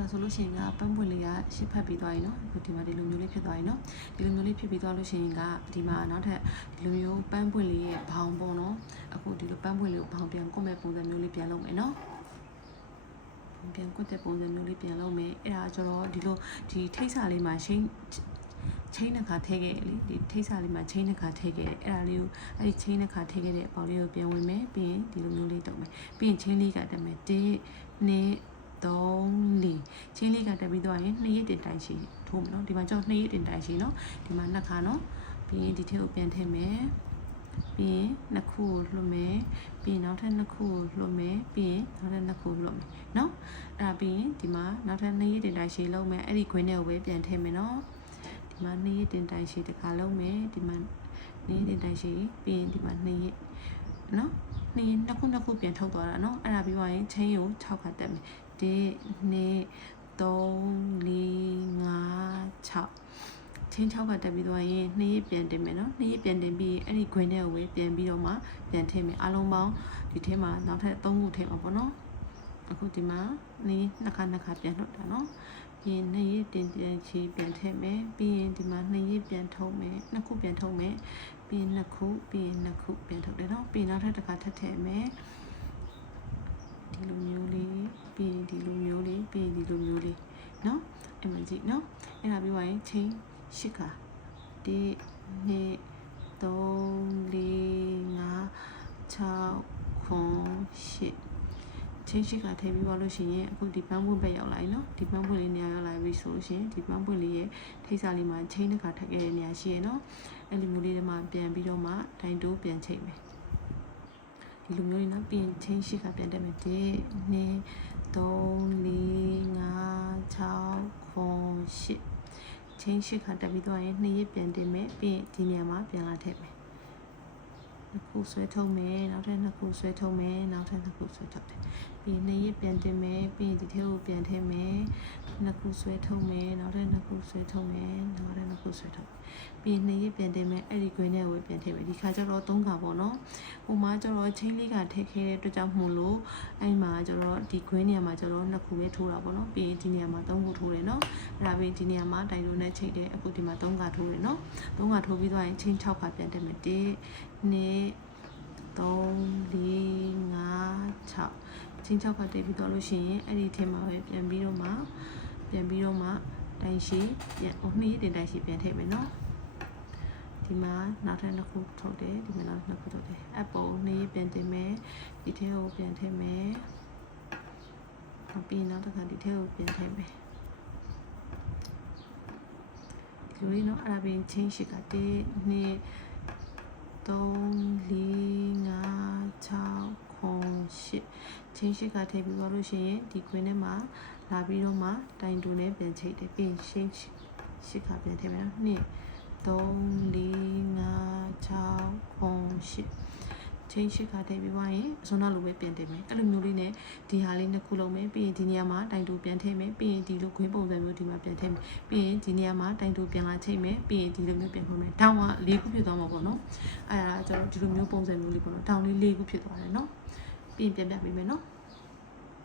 ဒါဆိုလို့ရှိရင်ကပန်းပွင့်လေးကရှစ်ဖက်ပြီးသွားရင်နော်အခုဒီမှာဒီလိုမျိုးလေးဖြစ်သွားရင်နော်ဒီလိုမျိုးလေးဖြစ်ပြီးသွားလို့ရှိရင်ကဒီမှာနောက်ထပ်ဒီလိုမျိုးပန်းပွင့်လေးရဲ့ဘောင်ပေါ့နော်အခုဒီလိုပန်းပွင့်လေးကိုဘောင်ပြန်ကွတ်မဲ့ပုံစံမျိုးလေးပြန်လုပ်မယ်နော်ပြန်ကွတ်တဲ့ပုံစံမျိုးလေးပြန်လုပ်မယ်အဲ့ဒါကျတော့ဒီလိုဒီထိတ်စာလေးမှာချင်းနှစ်ခါထည့်ခဲ့လေဒီထိတ်စာလေးမှာချင်းနှစ်ခါထည့်ခဲ့တယ်အဲ့ဒါလေးကိုအဲ့ဒီချင်းနှစ်ခါထည့်ခဲ့တဲ့အပေါက်လေးကိုပြန်ဝင်မယ်ပြီးရင်ဒီလိုမျိုးလေးတုပ်မယ်ပြီးရင်ချင်းလေးကတက်မယ်1 2 3 4ချင်းလေးကတက်ပြီးတော့ရင်2ရက်တင်တိုင်ရှိထိုးမယ်နော်ဒီမှာကျွန်တော်2ရက်တင်တိုင်ရှိနော်ဒီမှာနှစ်ခါနော်ပြီးရင်ဒီထည့်ကိုပြန်ထည့်မယ်ပြီးရင်နှစ်ခုကိုလွှတ်မယ်ပြီးရင်နောက်ထပ်နှစ်ခုကိုလွှတ်မယ်ပြီးရင်နောက်ထပ်နှစ်ခုလွှတ်မယ်နော်အဲ့ဒါပြီးရင်ဒီမှာနောက်ထပ်2ရက်တင်တိုင်ရှိလုံးမယ်အဲ့ဒီခွင်းထဲကိုပဲပြန်ထည့်မယ်နော်ဒီမှာ2ရက်တင်တိုင်ရှိတစ်ခါလုံးမယ်ဒီမှာ2ရက်တင်တိုင်ရှိပြီးရင်ဒီမှာ2ရက်နော်နှစ်ခုပြန်ထုတ်သွားတာနော်အဲ့ဒါပြီးသွားရင်ချင်းကို6ခါတက်မယ်1 2 3 4 5 6ချင်း6ခါတက်ပြီးသွားရင်2ရက်ပြန်တင်မယ်နော်2ရက်ပြန်တင်ပြီးအဲ့ဒီခွင်းထဲကိုပဲပြန်ပြီးတော့မှပြန်ထည့်မယ်အလုံးပေါင်းဒီထဲမှာနောက်ထပ်3ခုထည့်မှာပေါ့နော်အခုဒီမှာနှစ်ခါပြန်ထုတ်တာနော်ပြီးရင်2ရက်တင်ချီပြန်ထည့်မယ်ပြီးရင်ဒီမှာ2ရက်ပြန်ထုတ်မယ်2ခုပြန်ထုတ်မယ်ပြီးရင်2ခုပြီးရင်2ခုပြန်ထုတ်တယ်နော်ပြီးနောက်ထပ်တစ်ခါထပ်ထည့်မယ်ဒီလိုမျိုးလေးပြီးရင်ဒီလိုမျိုးလေးပြီးရင်ဒီလိုမျိုးလေးနော်အဲ့မှာကြည့်နော်အဲ့ဒါပြီးသွားရင်ချင်း8ခါ1 2 3 4 5 6 8ချင်းရှိကထည့်ပြီးသွားလို့ရှိရင်အခုဒီပန်းပွင့်ပဲရောက်လာပြီနော်ဒီပန်းပွင့်လေးနေရာရောက်လာပြီဆိုလို့ရှိရင်ဒီပန်းပွင့်လေးရဲ့ထိတ်စာလေးမှာချင်းတစ်ခါထည့်ခဲ့တဲ့နေရာရှိရနော်အဲ့လိုမျိုးလေးတွေမှာပြန်ပြီးတော့မှဒိုင်တိုးပြန်ချိန်မယ်ဒီလိုမျိုးလေးနော်ပြင်ချင်းရှိကပြန်တက်မယ်1 2 3 4 5 6 8ချင်းရှိကတက်ပြီးတော့ရင်2ရက်ပြန်တင်မယ်ပြီးရင်ဒီနေရာမှာပြန်လာထည့်မယ်နှစ်ခုဆွဲထုတ်မယ်နောက်ထပ်နှစ်ခုဆွဲထုတ်မယ်နောက်ထပ်နှစ်ခုဆွဲထုတ်တယ်ပြီးရင်2ရက်ပြန်တင်မယ်ပြီးရင်ဒီထဲကိုပြန်ထည့်မယ်နှစ်ခုဆွဲထုတ်မယ်နောက်ထပ်နှစ်ခုဆွဲထုတ်မယ်နောက်ထပ်နှစ်ခုဆွဲထုတ်ပြီးရင်2ရက်ပြန်တင်မယ်အဲ့ဒီ green နဲ့ကိုပြန်ထည့်မယ်ဒီခါကျတော့3ခါပေါ့နော်ဟိုမှာကျတော့ချင်းလေးကထည့်ခဲ့တဲ့အတွက်ကြောင့်မို့လို့အဲ့မှာကျတော့ဒီ green နေရာမှာကျတော့နှစ်ခုပဲထိုးတာပေါ့နော်ပြီးရင်ဒီနေရာမှာ3ခုထိုးတယ်နော်အဲ့ဒါပြီးဒီနေရာမှာတိုင်လိုနဲ့ချိန်တယ်အခုဒီမှာ3ခါထိုးတယ်နော်3ခါထိုးပြီးသွားရင်ချင်း6ခါပြန်တက်မယ်1 2 3 4 5 6ချင်း6ခါတက်ပြီးတော့လို့ရှိရင်အဲ့ဒီထဲမှာပဲပြန်ပြီးတော့မှတိုင်ရှိပြန်2ရက်တင်တိုင်ရှိပြန်ထည့်မယ်နော်ဒီမှာနောက်ထပ်နှစ်ခုထုတ်တယ်ဒီမှာနောက်နှစ်ခုထုတ်တယ်အပေါ်2ရက်ပြန်တင်မယ်ဒီထဲကိုပြန်ထည့်မယ်ပြီးနောက်တစ်ခါဒီထဲကိုပြန်ထည့်မယ်ဒီလိုလေးနော်အဲ့ဒါပြီးချင်းရှိက1 2 3 4 5 6 8ချင်းရှိကထည့်ပြီးတော့လို့ရှိရင်ဒီခွင်းထဲမှာလာပြီးတော့မှတိုင်တူနဲ့ပြန်ချိတ်တယ်ပြီးရင်ရှိကပြန်ထည့်မယ်နော်2 3 4 5 6 8ချင်းရှိကထည့်ပြီးသွားရင်အစုံနောက်လိုပဲပြန်တင်မယ်အဲ့လိုမျိုးလေးနဲ့ဒီဟာလေးနှစ်ခုလုံးမယ်ပြီးရင်ဒီနေရာမှာတိုင်တူပြန်ထည့်မယ်ပြီးရင်ဒီလိုခွင်းပုံစံမျိုးဒီမှာပြန်ထည့်မယ်ပြီးရင်ဒီနေရာမှာတိုင်တူပြန်လာချိတ်မယ်ပြီးရင်ဒီလိုမျိုးပြန်ခွင်းမယ်တောင်းက4ခုဖြစ်သွားမှာပေါ့နော်အဲ့ဒါကျတော့ဒီလိုမျိုးပုံစံမျိုးလေးပေါ့နော်တောင်းလေး4ခုဖြစ်သွားတယ်နော်ပြီးရင်ပြန်ပြပေးမယ်နော်